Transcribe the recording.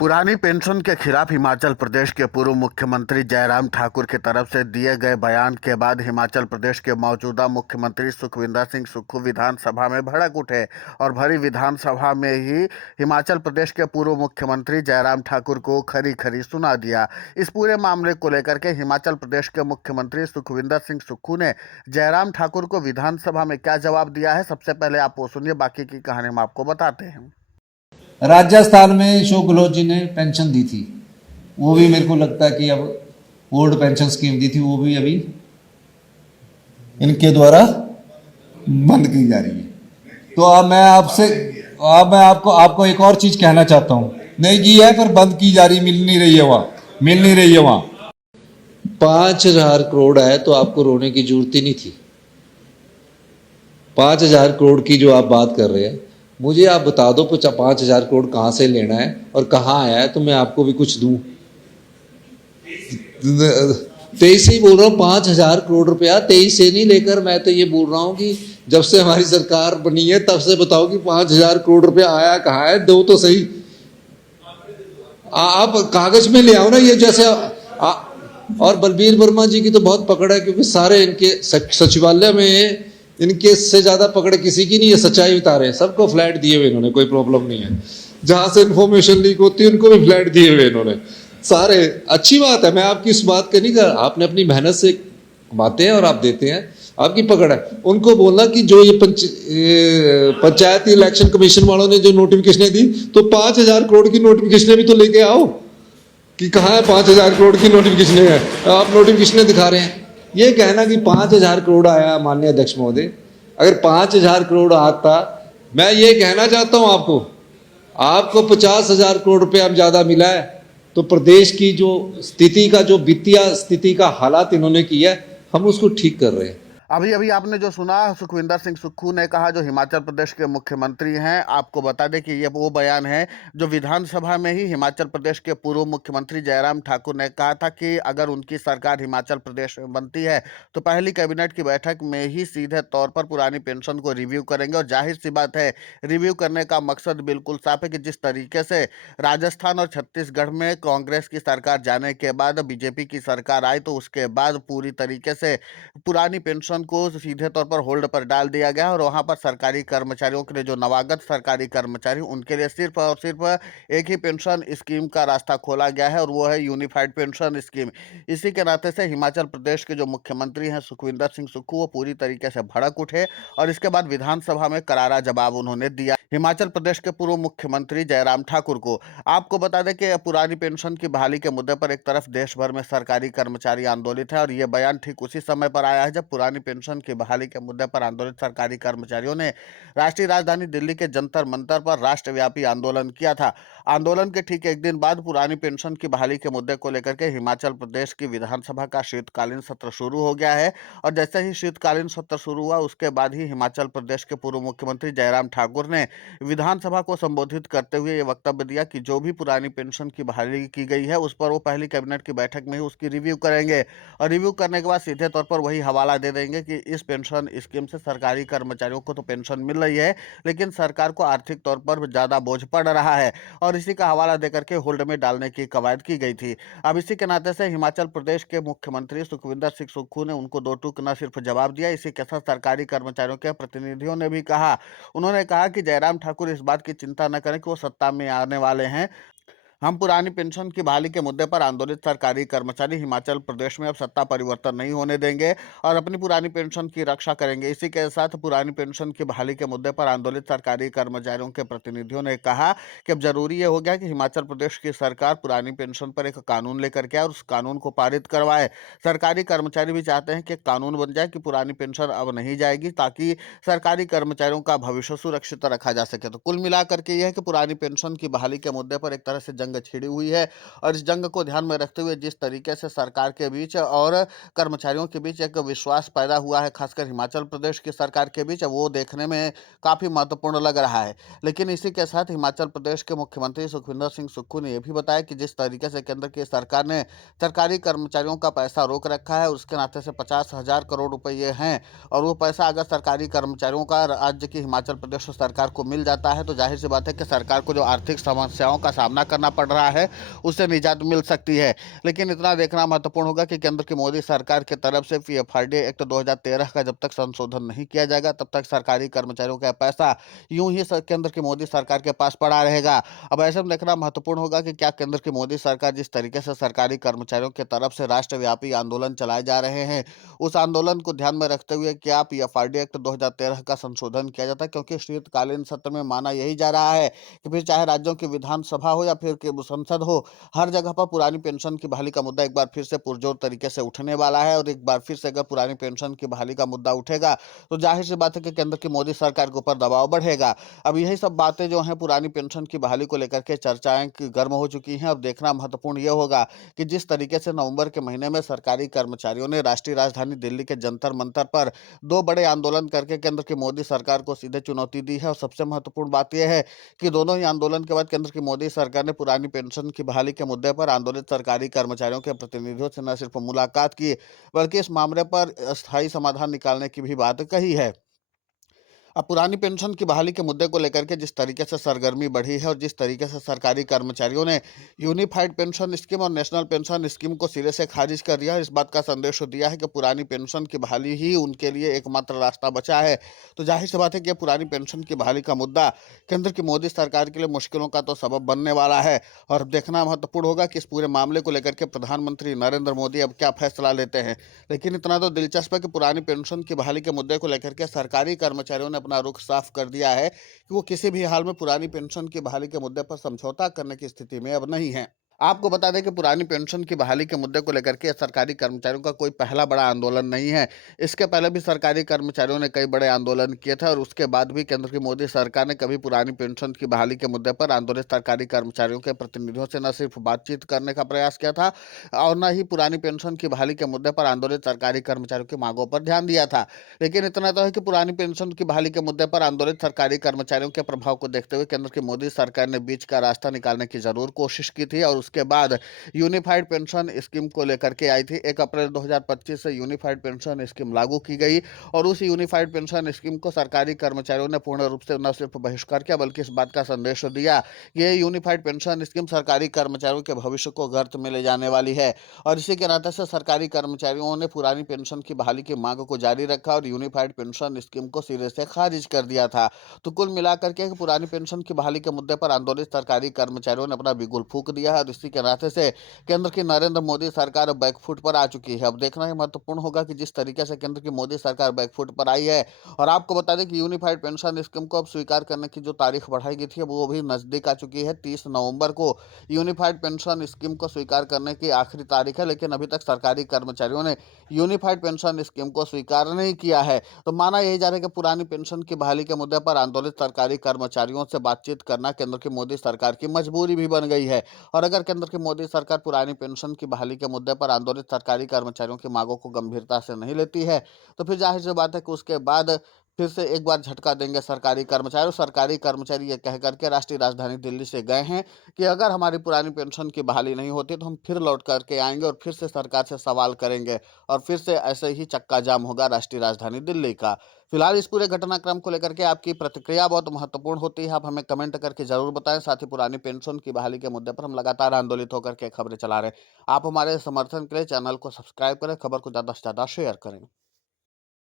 पुरानी पेंशन के खिलाफ हिमाचल प्रदेश के पूर्व मुख्यमंत्री जयराम ठाकुर की तरफ से दिए गए बयान के बाद हिमाचल प्रदेश के मौजूदा मुख्यमंत्री सुखविंदर सिंह सुक्खू विधानसभा में भड़क उठे और भरी विधानसभा में ही हिमाचल प्रदेश के पूर्व मुख्यमंत्री जयराम ठाकुर को खरी खरी सुना दिया। इस पूरे मामले को लेकर के हिमाचल प्रदेश के मुख्यमंत्री सुखविंदर सिंह सुक्खू ने जयराम ठाकुर को विधानसभा में क्या जवाब दिया है, सबसे पहले आप वो सुनिए, बाकी की कहानी हम आपको बताते हैं। राजस्थान में अशोक गहलोत जी ने पेंशन दी थी, वो भी मेरे को लगता है कि अब ओल्ड पेंशन स्कीम दी थी, वो भी अभी इनके द्वारा बंद की जा रही है। तो अब मैं आपको एक और चीज कहना चाहता हूँ, नहीं की है पर बंद की जा रही, मिल नहीं रही है वहां 5,000 करोड़ है, तो आपको रोने की जरूरत ही नहीं थी। 5,000 करोड़ की जो आप बात कर रहे हैं, मुझे आप बता दो 5,000 करोड़ कहाँ से लेना है और कहाँ आया है, तो मैं आपको भी कुछ दूं। 23 से ही बोल रहा हूँ, 5,000 करोड़ रुपया 23 से नहीं लेकर, मैं तो ये बोल रहा हूँ कि जब से हमारी सरकार बनी है तब से बताओ कि 5,000 करोड़ रुपया आया कहाँ है, दो तो सही। आप कागज में ले आओ ना ये, जैसे और बलबीर वर्मा जी की तो बहुत पकड़ है, क्योंकि सारे इनके सचिवालय में इनके से ज्यादा पकड़ किसी की नहीं है, सच्चाई बता रहे हैं। सबको फ्लैट दिए हुए इन्होंने, कोई प्रॉब्लम नहीं है। जहां से इन्फॉर्मेशन लीक होती है उनको भी फ्लैट दिए हुए इन्होंने सारे। अच्छी बात है, मैं आपकी इस बात का नहीं कर, आपने अपनी मेहनत से कमाते हैं और आप देते हैं, आपकी पकड़ है। उनको बोलना कि जो ये पंचायती इलेक्शन कमीशन वालों ने जो नोटिफिकेशन दी, तो 5,000 करोड़ की नोटिफिकेशन भी तो लेके आओ कि कहाँ है 5,000 करोड़ की नोटिफिकेशन है। आप नोटिफिकेशन दिखा रहे हैं। ये कहना कि 5,000 करोड़ आया, माननीय अध्यक्ष महोदय, अगर 5,000 करोड़ आता, मैं ये कहना चाहता हूं आपको 50,000 करोड़ रुपया ज्यादा मिला है, तो प्रदेश की जो स्थिति का, जो वित्तीय स्थिति का हालात इन्होंने किया है, हम उसको ठीक कर रहे हैं। अभी अभी आपने जो सुना, सुखविंदर सिंह सुक्खू ने कहा, जो हिमाचल प्रदेश के मुख्यमंत्री हैं। आपको बता दें कि ये वो बयान है जो विधानसभा में ही हिमाचल प्रदेश के पूर्व मुख्यमंत्री जयराम ठाकुर ने कहा था कि अगर उनकी सरकार हिमाचल प्रदेश में बनती है तो पहली कैबिनेट की बैठक में ही सीधे तौर पर पुरानी पेंशन को रिव्यू करेंगे। और जाहिर सी बात है, रिव्यू करने का मकसद बिल्कुल साफ है कि जिस तरीके से राजस्थान और छत्तीसगढ़ में कांग्रेस की सरकार जाने के बाद बीजेपी की सरकार आई, तो उसके बाद पूरी तरीके से पुरानी पेंशन को सीधे तौर पर होल्ड पर डाल दिया गया और वहां पर सरकारी कर्मचारियों के लिए, जो नवागत सरकारी कर्मचारी, उनके लिए सिर्फ और सिर्फ एक ही पेंशन स्कीम का रास्ता खोला गया है और वो है यूनिफाइड पेंशन स्कीम। इसी के नाते से हिमाचल प्रदेश के जो मुख्यमंत्री हैं सुखविंदर सिंह सुक्खू, वो पूरी तरीके से भड़क उठे और इसके बाद विधानसभा में करारा जवाब उन्होंने दिया हिमाचल प्रदेश के पूर्व मुख्यमंत्री जयराम ठाकुर को। आपको बता दें कि पुरानी पेंशन की बहाली के मुद्दे पर एक तरफ देश भर में सरकारी कर्मचारी आंदोलित है और यह बयान ठीक उसी समय पर आया है जब पुरानी पेंशन की बहाली के मुद्दे पर आंदोलित सरकारी कर्मचारियों ने राष्ट्रीय राजधानी दिल्ली के जंतर मंतर पर राष्ट्रव्यापी आंदोलन किया था। आंदोलन के ठीक एक दिन बाद पुरानी पेंशन की बहाली के मुद्दे को लेकर के हिमाचल प्रदेश की विधानसभा का शीतकालीन सत्र शुरू हो गया है और जैसे ही शीतकालीन सत्र शुरू हुआ, उसके बाद ही हिमाचल प्रदेश के पूर्व मुख्यमंत्री जयराम ठाकुर ने विधानसभा को संबोधित करते हुए ये वक्तव्य दिया कि जो भी पुरानी पेंशन की बहाली की गई है उस पर वो पहली कैबिनेट की बैठक में ही उसकी रिव्यू करेंगे और रिव्यू करने के बाद सीधे तौर पर वही हवाला दे देंगे कि इस पेंशन स्कीम से सरकारी कर्मचारियों को तो पेंशन मिल रही है, लेकिन सरकार को आर्थिक तौर पर ज़्यादा बोझ पड़ रहा है और इसी का हवाला देकर के होल्ड में डालने की कवायद की गई थी। अब इसी के नाते से हिमाचल प्रदेश के मुख्यमंत्री सुखविंदर सिंह सुक्खू ने उनको दो टूक न सिर्फ जवाब दिया, इसी के साथ सरकारी कर्मचारियों के प्रतिनिधियों ने भी कहा। उन्होंने कहा कि जयराम ठाकुर इस बात की चिंता न करें कि वो सत्ता में आने वाले हैं। हम पुरानी पेंशन की बहाली के मुद्दे पर आंदोलित सरकारी कर्मचारी हिमाचल प्रदेश में अब सत्ता परिवर्तन नहीं होने देंगे और अपनी पुरानी पेंशन की रक्षा करेंगे। इसी के साथ पुरानी पेंशन की बहाली के मुद्दे पर आंदोलित सरकारी कर्मचारियों के प्रतिनिधियों ने कहा कि अब जरूरी ये हो गया कि हिमाचल प्रदेश की सरकार पुरानी पेंशन पर एक कानून लेकर के आए और उस कानून को पारित करवाए। सरकारी कर्मचारी भी चाहते हैं कि कानून बन जाए कि पुरानी पेंशन अब नहीं जाएगी, ताकि सरकारी कर्मचारियों का भविष्य सुरक्षित रखा जा सके। तो कुल मिलाकर के यह है कि पुरानी पेंशन की बहाली के मुद्दे पर एक तरह से जंग छिड़ी हुई है और इस जंग को ध्यान में रखते हुए जिस तरीके से सरकार के बीच और कर्मचारियों के बीच एक विश्वास पैदा हुआ है, खासकर हिमाचल प्रदेश की सरकार के बीच, वो देखने में काफी महत्वपूर्ण लग रहा है। लेकिन इसी के साथ हिमाचल प्रदेश के मुख्यमंत्री सुखविंदर सिंह सुक्खू ने यह भी बताया कि जिस तरीके से केंद्र की सरकार ने सरकारी कर्मचारियों का पैसा रोक रखा है, उसके नाते से 50,000 करोड़ रुपए हैं और वो पैसा अगर सरकारी कर्मचारियों का राज्य की हिमाचल प्रदेश सरकार को मिल जाता है तो जाहिर सी बात है कि सरकार को जो आर्थिक समस्याओं का सामना करना पड़ रहा है उससे निजात मिल सकती है। लेकिन इतना देखना महत्वपूर्ण होगा कि केंद्र की मोदी सरकार की तरफ से पीएफआरडीए एक्ट 2013 का जब तक संशोधन नहीं किया जाएगा तब तक सरकारी कर्मचारियों का पैसा यूं ही केंद्र की मोदी सरकार के पास पड़ा रहेगा। अब ऐसे में देखना महत्वपूर्ण होगा कि क्या केंद्र की मोदी सरकार जिस तरीके से सरकारी कर्मचारियों की तरफ से राष्ट्रव्यापी आंदोलन चलाए जा रहे हैं, उस आंदोलन को ध्यान में रखते हुए क्या पीएफआरडीए एक्ट 2013 का संशोधन किया जाता है, क्योंकि शीतकालीन सत्र में माना यही जा रहा है कि फिर चाहे राज्यों की विधानसभा हो या फिर कि संसद हो, हर जगह पर पुरानी पेंशन की बहाली का मुद्दा एक बार फिर से पुरजोर तरीके से उठने वाला है। और एक बार फिर से अगर पुरानी पेंशन की बहाली का मुद्दा उठेगा तो जाहिर सी बात है कि केंद्र की मोदी सरकार के ऊपर दबाव बढ़ेगा। अब यही सब बातें जो हैं पुरानी पेंशन की बहाली को लेकर के चर्चाएं गर्म हो चुकी हैं। अब देखना महत्वपूर्ण यह होगा कि जिस तरीके से नवंबर के महीने में सरकारी कर्मचारियों ने राष्ट्रीय राजधानी दिल्ली के जंतर मंतर पर दो बड़े आंदोलन करके केंद्र की मोदी सरकार को सीधे चुनौती दी है। और सबसे महत्वपूर्ण बात यह है कि दोनों ही आंदोलन के बाद केंद्र की मोदी सरकार ने पुरानी पेंशन की बहाली के मुद्दे पर आंदोलित सरकारी कर्मचारियों के प्रतिनिधियों से न सिर्फ मुलाकात की बल्कि इस मामले पर स्थायी समाधान निकालने की भी बात कही है। अब पुरानी पेंशन की बहाली के मुद्दे को लेकर के जिस तरीके से सरगर्मी बढ़ी है और जिस तरीके से सरकारी कर्मचारियों ने यूनिफाइड पेंशन स्कीम और नेशनल पेंशन स्कीम को सिरे से खारिज कर दिया है, इस बात का संदेश दिया है कि पुरानी पेंशन की बहाली ही उनके लिए एकमात्र रास्ता बचा है। तो जाहिर सी बात है कि पुरानी पेंशन की बहाली का मुद्दा केंद्र की मोदी सरकार के लिए मुश्किलों का तो सबब बनने वाला है। और देखना महत्वपूर्ण होगा कि इस पूरे मामले को लेकर के प्रधानमंत्री नरेंद्र मोदी अब क्या फैसला लेते हैं। लेकिन इतना तो दिलचस्प है कि पुरानी पेंशन की बहाली के मुद्दे को लेकर के सरकारी कर्मचारियों ने अपना रुख साफ कर दिया है कि वो किसी भी हाल में पुरानी पेंशन की बहाली के मुद्दे पर समझौता करने की स्थिति में अब नहीं है। आपको बता दें कि पुरानी पेंशन की बहाली के मुद्दे को लेकर के सरकारी कर्मचारियों का कोई पहला बड़ा आंदोलन नहीं है। इसके पहले भी सरकारी कर्मचारियों ने कई बड़े आंदोलन किए थे और उसके बाद भी केंद्र की मोदी सरकार ने कभी पुरानी पेंशन की बहाली के मुद्दे पर आंदोलित सरकारी कर्मचारियों के प्रतिनिधियों से न सिर्फ बातचीत करने का प्रयास किया था और न ही पुरानी पेंशन की बहाली के मुद्दे पर आंदोलित सरकारी कर्मचारियों की मांगों पर ध्यान दिया था। लेकिन इतना तो है कि पुरानी पेंशन की बहाली के मुद्दे पर आंदोलित सरकारी कर्मचारियों के प्रभाव को देखते हुए केंद्र की मोदी सरकार ने बीच का रास्ता निकालने की जरूर कोशिश की थी और उसके बाद यूनिफाइड पेंशन स्कीम को लेकर के आई थी। 1 अप्रैल 2025 से यूनिफाइड पेंशन स्कीम लागू की गई और उस यूनिफाइड पेंशन स्कीम को सरकारी कर्मचारियों ने पूर्ण रूप से न सिर्फ बहिष्कार किया बल्कि इस बात का संदेश दिया कि ये यूनिफाइड पेंशन स्कीम सरकारी कर्मचारियों के भविष्य को गर्त में ले जाने वाली है। और इसी के नाते से सरकारी कर्मचारियों ने पुरानी पेंशन की बहाली की मांग को जारी रखा और यूनिफाइड पेंशन स्कीम को सिरे से खारिज कर दिया था। तो कुल मिलाकर के पुरानी पेंशन की बहाली के मुद्दे पर आंदोलित सरकारी कर्मचारियों ने अपना बिगुल फूंक दिया है और इसी के नाते से केंद्र की नरेंद्र मोदी सरकार अब बैकफुट पर आ चुकी है। अब देखना ही महत्वपूर्ण होगा कि जिस तरीके से केंद्र की मोदी सरकार बैकफुट पर आई है और आपको बता दें कि यूनिफाइड पेंशन स्कीम को अब स्वीकार करने की जो तारीख बढ़ाई गई थी वो भी नजदीक आ चुकी है। 30 नवंबर को यूनिफाइड पेंशन स्कीम को स्वीकार करने की आखिरी तारीख है, लेकिन अभी तक सरकारी कर्मचारियों ने यूनिफाइड पेंशन स्कीम को स्वीकार नहीं किया है। तो माना यही जा रहा है कि पुरानी पेंशन की बहाली के मुद्दे पर आंदोलित सरकारी कर्मचारियों से बातचीत करना केंद्र की मोदी सरकार की मजबूरी भी बन गई है। और अगर केंद्र की मोदी सरकार पुरानी पेंशन की बहाली के मुद्दे पर आंदोलित सरकारी कर्मचारियों की मांगों को गंभीरता से नहीं लेती है तो फिर जाहिर सी बात है कि उसके बाद फिर से एक बार झटका देंगे सरकारी कर्मचारी। सरकारी कर्मचारी ये कह करके राष्ट्रीय राजधानी दिल्ली से गए हैं कि अगर हमारी पुरानी पेंशन की बहाली नहीं होती तो हम फिर लौट करके आएंगे और फिर से सरकार से सवाल करेंगे और फिर से ऐसे ही चक्का जाम होगा राष्ट्रीय राजधानी दिल्ली का। फिलहाल इस पूरे घटनाक्रम को लेकर के आपकी प्रतिक्रिया बहुत महत्वपूर्ण होती है, आप हमें कमेंट करके जरूर बताएं। साथ ही पुरानी पेंशन की बहाली के मुद्दे पर हम लगातार आंदोलित होकर के खबरें चला रहे हैं। आप हमारे समर्थन के लिए चैनल को सब्सक्राइब करें, खबर को ज़्यादा से ज़्यादा शेयर करें।